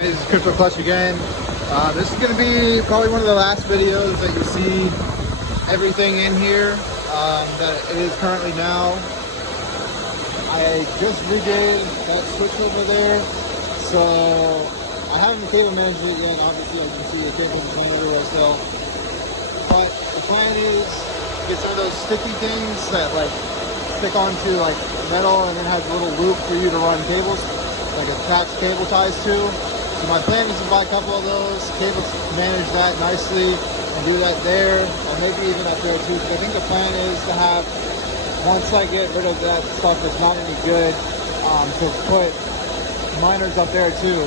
This is Crypto Clutch again. This is going to be probably one of the last videos that you see everything in here that it is currently now. I just redid that switch over there, so I haven't cable managed it yet. Obviously, I can see the cable is going everywhere still. But the plan is to get some of those sticky things that like stick onto like metal and then has a little loop for you to run cables, like attach cable ties to. So my plan is to buy a couple of those, cable manage that nicely, and do that there, or maybe even up there too. Because I think the plan is to have, once I get rid of that stuff that's not any good, to put miners up there too.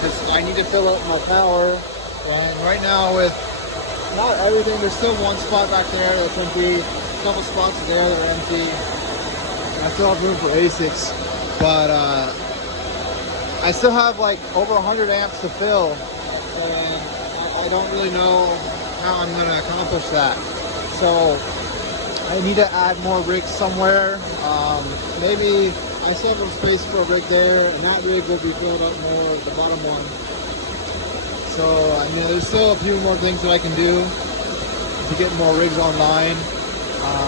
Because I need to fill up my power, and right now with not everything, there's still one spot back there that's empty, a couple spots there that are empty, and I still have room for ASICs, but I still have like over 100 amps to fill, and I don't really know how I'm going to accomplish that. So I need to add more rigs somewhere. Maybe I still have space for a rig there, and that rig will be filled up more, the bottom one. So I mean, there's still a few more things that I can do to get more rigs online.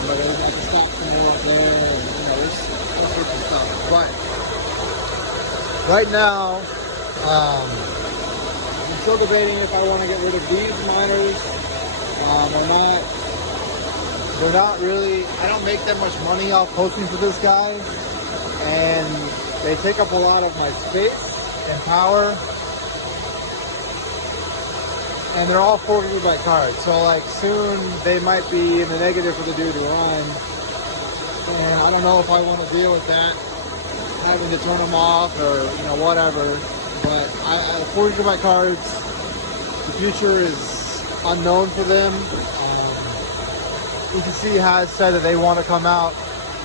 But I have to stop some more up there, and there's all sorts of stuff. But right now, I'm still debating if I want to get rid of these miners or not. They're not really, I don't make that much money off posting for this guy, and they take up a lot of my space and power, and they're all 4 GB cards, so like soon they might be in the negative for the dude to run, and I don't know if I want to deal with that, having to turn them off or whatever. But 4 GB cards, the future is unknown for them. ETC has said that they want to come out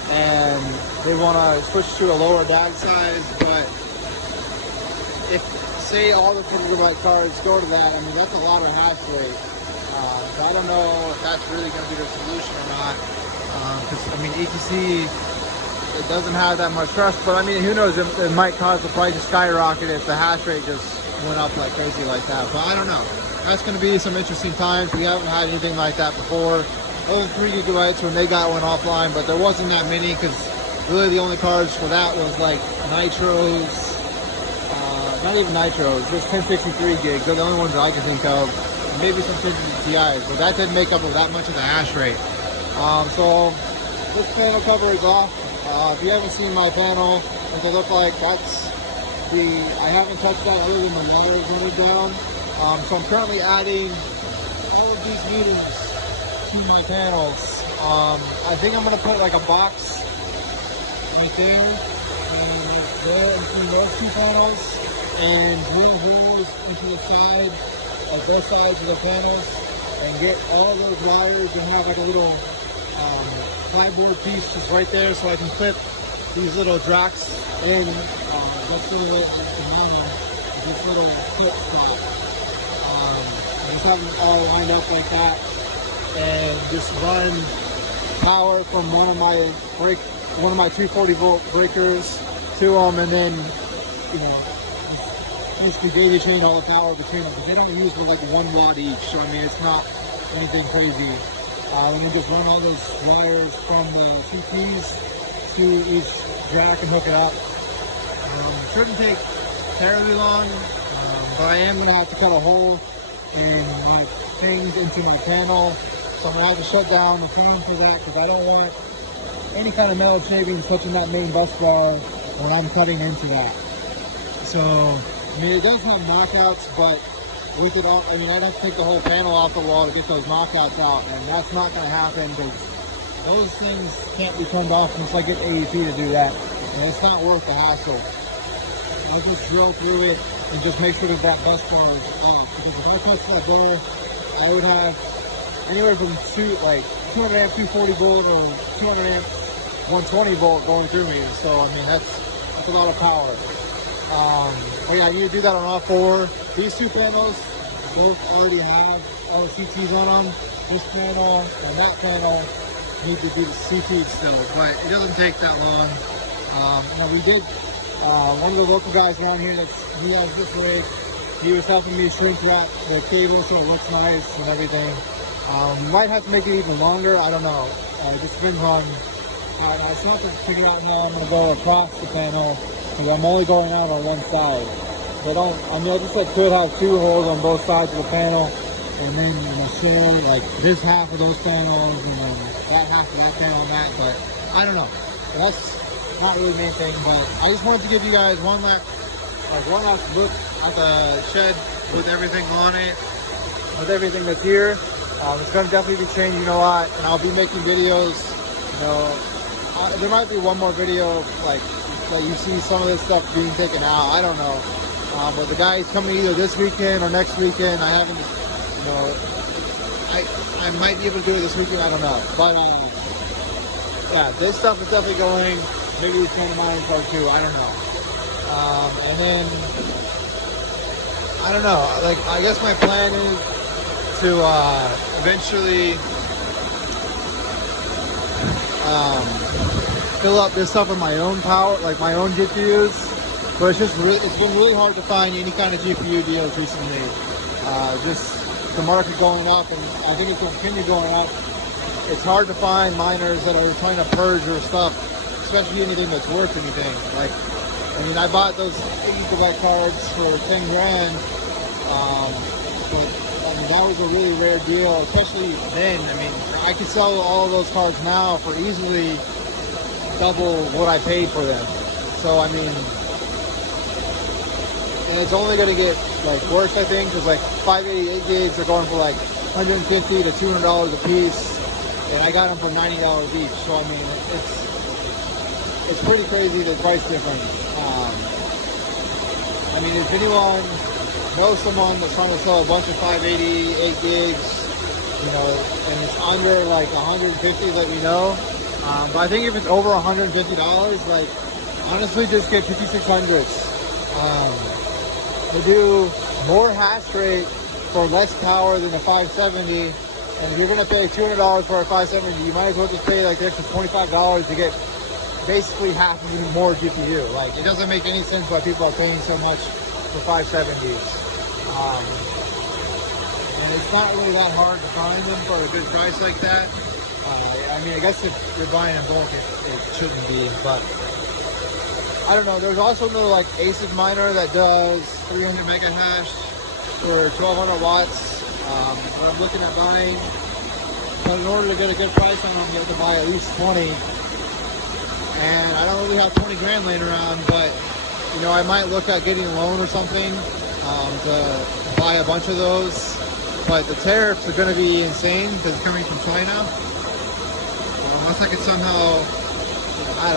and they want to switch to a lower DAG size, but if say all the 4 GB cards go to that, I mean that's a lot of hash rate. So I don't know if that's really going to be the solution or not, because I mean ETC, it doesn't have that much trust, but I mean, who knows, it might cause the price to skyrocket if the hash rate just went up like crazy like that. But I don't know. That's going to be some interesting times. We haven't had anything like that before. Other than 3 GB when they got one offline, but there wasn't that many, because really the only cards for that was like nitros, not even nitros, just 1063 gigs. They're the only ones that I can think of. Maybe some 1050 Ti's, but that didn't make up that much of the hash rate. So this panel cover is off. If you haven't seen my panel, what they look like, that's I haven't touched that other than the wires running down. So I'm currently adding all of these meters to my panels. I think I'm going to put like a box right there and there between those two panels, and drill holes into the side of both sides of the panels, and get all those wires and have like a little plyboard piece just right there, so I can clip these little jacks in. That's really what I can mount on, this little clip stop. Just have them all lined up like that, and just run power from one of my 240 volt breakers to them, and then just use the data chain all the power between them, because they don't use but like 1 watt each, so I mean it's not anything crazy. And then just run all those wires from the CTs to each jack and hook it up. Shouldn't take terribly long, but I am going to have to cut a hole in my things into my panel. So I'm going to have to shut down the fan for that, because I don't want any kind of metal shavings touching that main bus bar when I'm cutting into that. So, I mean, it does have knockouts, but with it on, I mean, I'd have to take the whole panel off the wall to get those knockouts out, and that's not going to happen, because those things can't be turned off unless I get AEP to do that, and it's not worth the hassle. I'll just drill through it and just make sure that that bus bar is off, because if I touch that bar, I would have anywhere from 200 amp 240 volt or 200 amp 120 volt going through me. So I mean that's a lot of power. But yeah, you do that on all 4. These 2 panels both already have all the CTs on them. This panel and that panel need to do the CT still, but it doesn't take that long. We did One of the local guys around here he has this rig. He was helping me shrink out the cable so it looks nice and everything. We might have to make it even longer. I don't know. It just depends on. I still have to figure out how I'm going to go across the panel because I'm only going out on one side. But I just could have 2 holes on both sides of the panel, and then share like this half of those panels and then that half of that panel and that. But I don't know. That's not really the main thing. But I just wanted to give you guys one last look at the shed with everything on it, with everything that's here. It's going to definitely be changing a lot, and I'll be making videos. There might be one more video like that you see some of this stuff being taken out. I don't know, but the guy's coming either this weekend or next weekend. I haven't, I might be able to do it this weekend. I don't know, but yeah, this stuff is definitely going. Maybe it's going to mine part 2. I don't know. And then I don't know. Like I guess my plan is to eventually fill up this stuff with my own power, like my own GPUs. But it's been really hard to find any kind of GPU deals recently. Just the market going up, and I think it's going to continue going up. It's hard to find miners that are trying to purge their stuff, especially anything that's worth anything. Like, I mean, I bought those 8 GB cards for 10 grand. But I mean, that was a really rare deal, especially then. I mean, I could sell all of those cards now for easily double what I paid for them. So I mean, and it's only going to get like worse, I think, because like 588 gigs are going for like $150 to $200 a piece, and I got them for $90 each. So I mean, it's pretty crazy, the price difference. I mean, if anyone knows someone that's trying to sell a bunch of 588 gigs, and it's under like 150, let me know. But I think if it's over $150, like honestly, just get 5600s. They do more hash rate for less power than a 570, and if you're gonna pay $200 for a 570, you might as well just pay like the extra $25 to get basically half of even more GPU. Like, it doesn't make any sense why people are paying so much for 570s. And it's not really that hard to find them for a good price like that. I mean, I guess if you're buying in bulk, it shouldn't be, but I don't know. There's also another like ASIC miner that does 300 mega hash for 1200 watts. What I'm looking at buying, but in order to get a good price on them, you have to buy at least 20. And I don't really have 20 grand laying around, but I might look at getting a loan or something to buy a bunch of those. But the tariffs are going to be insane because it's coming from China. Unless I could somehow, I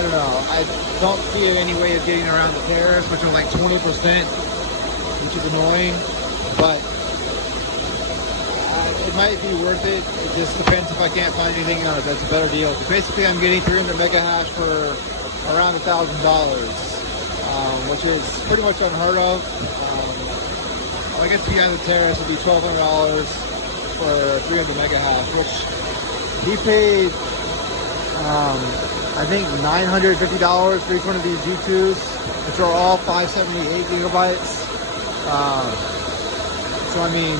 don't know. I don't see any way of getting around the tariffs, which are like 20%, which is annoying. But it might be worth it. It just depends if I can't find anything out that's a better deal. But basically, I'm getting 300 mega hash for around $1,000, which is pretty much unheard of. I guess behind the tariffs would be $1,200 for 300 mega hash, which he paid, I think $950 for each one of these G2s, which are all 578 gigabytes. So I mean,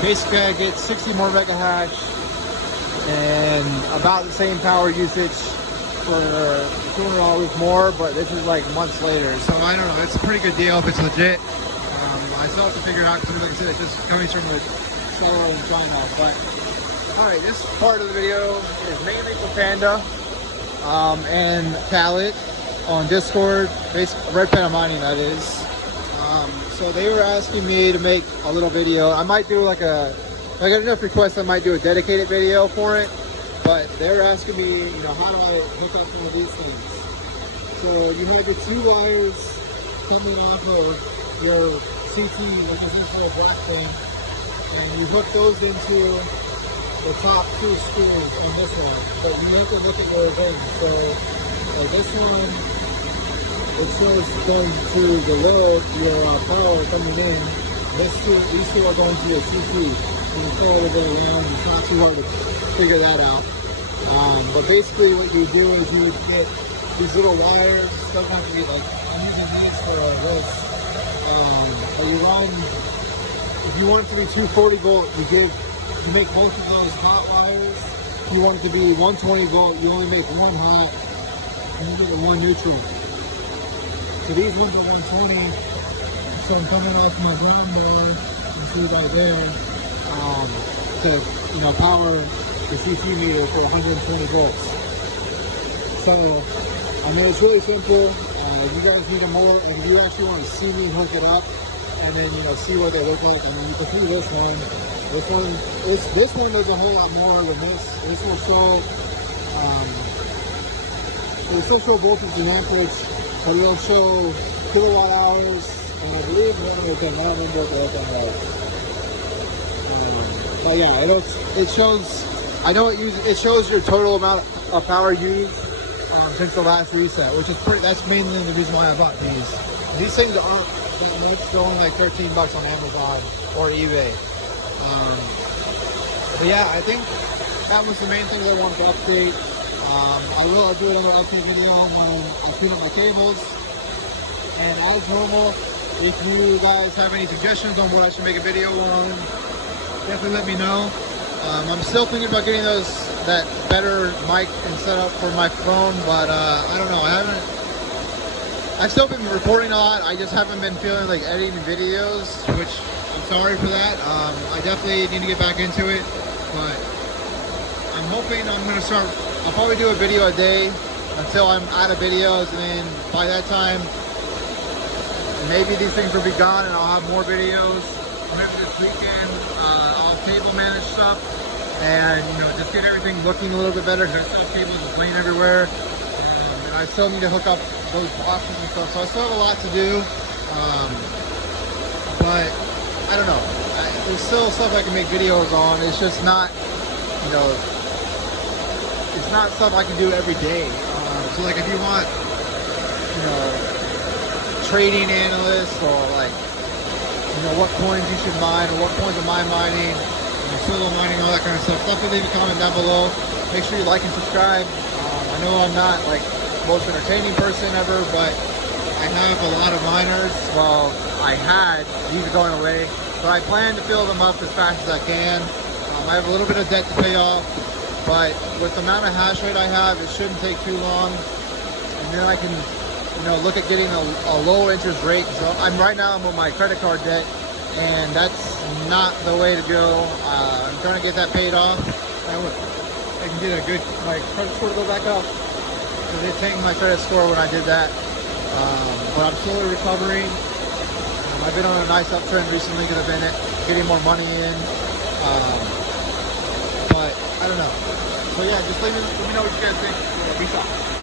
basically I get 60 more mega hash and about the same power usage for $200 more, but this is like months later. So I don't know, it's a pretty good deal if it's legit. I still have to figure it out because, like I said, it's just coming from a seller in China. But alright, this part of the video is mainly for Panda and Khaled on Discord, Red Panda Mining, that is. So they were asking me to make a little video. I might do like I got enough requests, I might do a dedicated video for it. But they were asking me, how do I hook up one of these things? So you have your 2 wires coming off of your CT, like this little black thing, and you hook those into the top 2 screws on this one. But you have to look at your thing. So this one, it says going to the load, your power coming in. These two are going to your CT. And you follow it around. It's not too hard to figure that out. But basically what you do is you get these little wires. It doesn't have to be like, I'm using these for this. But you run, if you want it to be 240 volt, you make both of those hot wires. If you want it to be 120 volt, you only make one hot, and you get the one neutral. So these ones are 120. So I'm coming off my ground bar, you see right there, to power the CC meter for 120 volts. So I mean, it's really simple. If you guys need a more, if you actually want to see me hook it up, and then see what they look like, I mean, you can see this one. This one does a whole lot more than this. This will show, it'll still show voltage and amperage, but it'll show kilowatt hours, and I believe I don't remember what the other one was. But yeah, it shows. I know it shows your total amount of power used since the last reset, which is that's mainly the reason why I bought these. These things aren't that much, they're only like $13 on Amazon or eBay. But yeah, I think that was the main thing that I wanted to update. I will do another update video when I clean up my cables. And as normal, if you guys have any suggestions on what I should make a video on, definitely let me know. I'm still thinking about getting that better mic and setup for my phone, but I don't know. I've still been recording a lot. I just haven't been feeling like editing videos, which I'm sorry for that. I definitely need to get back into it, but I'm hoping I'm going to start. I'll probably do a video a day until I'm out of videos, and then by that time, maybe these things will be gone and I'll have more videos. Maybe this weekend I'll cable manage stuff and just get everything looking a little bit better, because there's cables just laying everywhere. And I still need to hook up those boxes and stuff, so I still have a lot to do. But I don't know. There's still stuff I can make videos on. It's just not, it's not stuff I can do every day. So like if you want, trading analysts, or like, what coins you should mine, or what coins am I mining, solo mining, all that kind of stuff. Definitely leave a comment down below. Make sure you like and subscribe. I know I'm not like the most entertaining person ever, but I have a lot of miners. Well, I had. These are going away. So I plan to fill them up as fast as I can. I have a little bit of debt to pay off, but with the amount of hash rate I have, it shouldn't take too long. And then I can look at getting a low interest rate. So right now I'm with my credit card debt, and that's not the way to go. I'm trying to get that paid off. I can get my credit score to go back up. So they tanked my credit score when I did that. But I'm slowly recovering. I've been on a nice uptrend recently because I've been getting more money in. But I don't know. So yeah, just let me know what you guys think. Peace out.